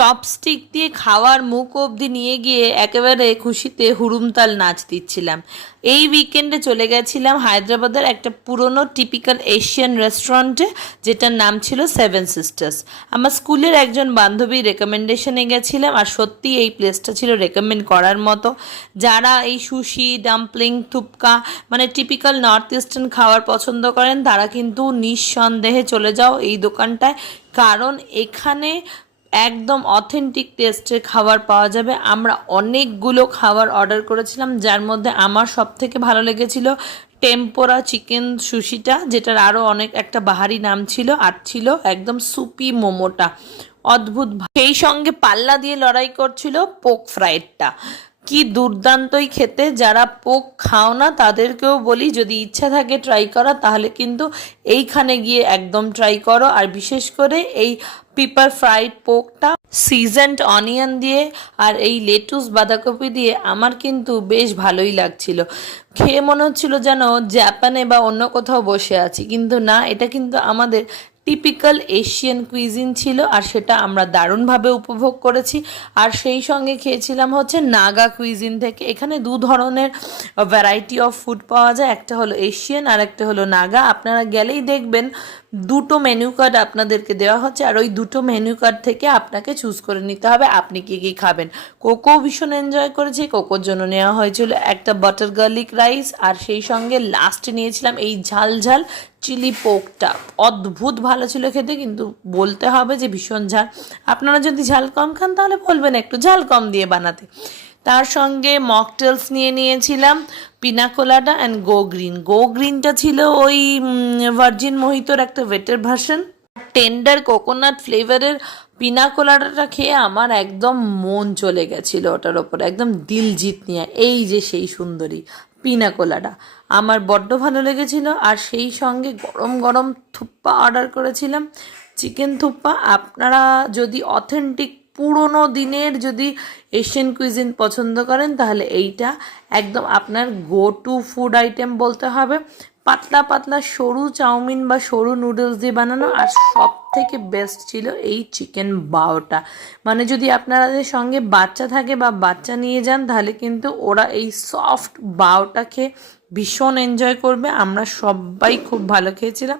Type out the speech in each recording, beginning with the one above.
Chopstick দিয়ে খাওয়ার মুখ অবধি নিয়ে গিয়ে একেবারে খুশিতে হুড়ুমতাল নাচ দিচ্ছিলাম। এই উইকেন্ডে চলে গেছিলাম হায়দ্রাবাদের একটা পুরনো টিপিক্যাল এশিয়ান রেস্টুরেন্টে, যেটার নাম ছিল সেভেন সিস্টার্স। আমার স্কুলের একজন বান্ধবীর রেকমেন্ডেশনে গেছিলাম, আর সত্যি এই প্লেসটা ছিল রেকমেন্ড করার মতো। যারা এই সুশি, ডাম্পলিং, থুপকা মানে টিপিক্যাল নর্থ ইস্টার্ন খাবার পছন্দ করেন তারা কিন্তু নিঃসন্দেহে চলে যাও এই দোকানটায়, কারণ এখানে একদম অথেন্টিক টেস্টের খাবার পাওয়া যাবে। আমরা অনেকগুলো খাবার অর্ডার করেছিলাম, যার মধ্যে আমার সবথেকে ভালো লেগেছিল টেম্পোরা চিকেন সুশিটা, যেটার আরও অনেক একটা বাহারি নাম ছিল, আর ছিল একদম সুপি মোমোটা, অদ্ভুত। সেই সঙ্গে পাল্লা দিয়ে লড়াই করছিল পোক ফ্রাইডটা, কি দুর্দান্তই খেতে। যারা পোক খাও না তাদেরকেও বলি, যদি ইচ্ছা থাকে ট্রাই করা তাহলে কিন্তু এইখানে গিয়ে একদম ট্রাই করো। আর বিশেষ করে এই পিপার ফ্রাইড পোকটা সিজনড অনিয়ন দিয়ে আর এই লেটুস বাঁধাকপি দিয়ে আমার কিন্তু বেশ ভালোই লাগছিল। খেয়ে মনে হচ্ছিল যেন জাপানে বা অন্য কোথাও বসে আছি, কিন্তু না, এটা কিন্তু আমাদের টিপিক্যাল এশিয়ান কুইজিন ছিল, আর সেটা আমরা দারুণভাবে উপভোগ করেছি। আর সেই সঙ্গে খেয়েছিলাম হচ্ছে নাগা কুইজিন থেকে। এখানে দু ধরনের ভ্যারাইটি অফ ফুড পাওয়া যায়, একটা হলো এশিয়ান আর একটা হলো নাগা। আপনারা গেলেই দেখবেন দুটো মেনু কার্ড আপনাদেরকে দেওয়া হচ্ছে, আর ওই দুটো মেনু কার্ড থেকে আপনাকে চুজ করে নিতে হবে আপনি কী কী খাবেন। কোকো ভীষণ এনজয় করেছি, কোকোর জন্য নেওয়া হয়েছিল একটা বাটার গার্লিক রাইস, আর সেই সঙ্গে লাস্টে নিয়েছিলাম এই ঝাল ঝাল চিলি পোকটা। অদ্ভুত ভালো ছিল খেতে, কিন্তু বলতে হবে যে ভীষণ ঝাল। আপনারা যদি ঝাল কম খান তাহলে বলবেন একটু ঝাল কম দিয়ে বানাতে। তার সঙ্গে মকটেলস নিয়ে নিয়েছিলাম, পিনাকোলাডা অ্যান্ড গো গ্রিন। গো গ্রিনটা ছিল ওই ভার্জিন মোহিতোর একটা ওয়েটের ভার্সন। টেন্ডার কোকোনাট ফ্লেভারের পিনাকোলাডাটা খেয়ে আমার একদম মন চলে গেছিলো ওটার ওপরে, একদম দিল জিত নিয়ে। এই যে সেই সুন্দরী পিনাকোলাডা আমার বড্ড ভালো লেগেছিল। আর সেই সঙ্গে গরম গরম থুপ্পা অর্ডার করেছিলাম, চিকেন থুপ্পা। আপনারা যদি অথেন্টিক পুরোনো দিনের যদি এশিয়ান কুইজিন পছন্দ করেন তাহলে এইটা একদম আপনার গো টু ফুড আইটেম বলতে হবে। পাতলা পাতলা সরু চাউমিন বা সরু নুডলস দিয়ে বানানো, আর সব থেকে বেস্ট ছিল এই চিকেন বাওটা। মানে যদি আপনাদের সঙ্গে বাচ্চা থাকে বা বাচ্চা নিয়ে যান তাহলে কিন্তু ওরা এই সফট বাওটা খেয়ে ভীষণ এনজয় করবে। আমরা সবাই খুব ভালো খেয়েছিলাম।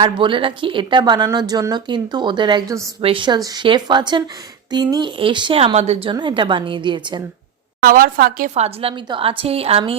আর বলে রাখি, এটা বানানোর জন্য কিন্তু ওদের একজন স্পেশাল শেফ আছেন, তিনি এসে আমাদের জন্য এটা বানিয়ে দিয়েছেন। খাওয়ার ফাঁকে ফাজলামি তো আছেই। আমি